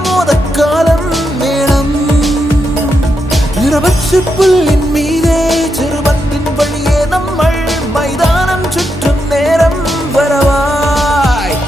ആമോദക്കാലം വേണം. നിറപച്ചപ്പുല്ലിൻ മീതെ ചെറുപന്തിൻ വഴിയെ നമ്മൾ മൈതാനം ചുറ്റും നേരം വരവായി.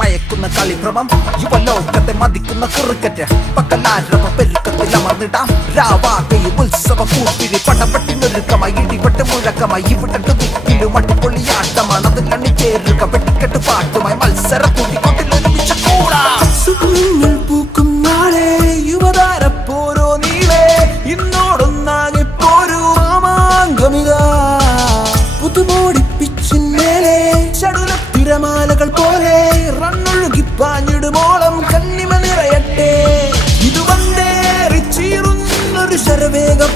മയക്കുന്ന കളിഭ്രമം യുവലോകത്തെ മതിക്കുന്ന ക്രിക്കറ്റ് പക്കലാരവ പെരുക്കത്തിൽ അമർന്നിടാം. രാവാകയും ഉത്സവ കൂട്ടിരി പടപെട്ടിനൊരുക്കമായി ഇടിപെട്ട് മുഴക്കമായി ഇവിടട്ട് ദിക്കിലും അടിപൊളിയാട്ടമാണ്. അതിൽ അണിചേരുക വെട്ടിക്കെട്ട് പാട്ടുമായി മത്സര കൂട്ടിക്കൊണ്ടിൽ ഒരുമിച്ച കൂടാം. പൂക്കും നാളെ യുവതാരപ്പോരോ നീളെ ഇന്നോടൊന്നാകെ പോരൂ മാമാങ്കമിതാ. പുതുമോടിപ്പിച്ചിന്മേലെ ചടുലത്തിരമാലകൾ പോലെ റണ്ണൊഴുകിപ്പാഞ്ഞിടുമോളം കണ്ണിമ നിറയട്ടെ. ഇത് വന്നേറിച്ചീറുന്നൊരു ശരവേഗം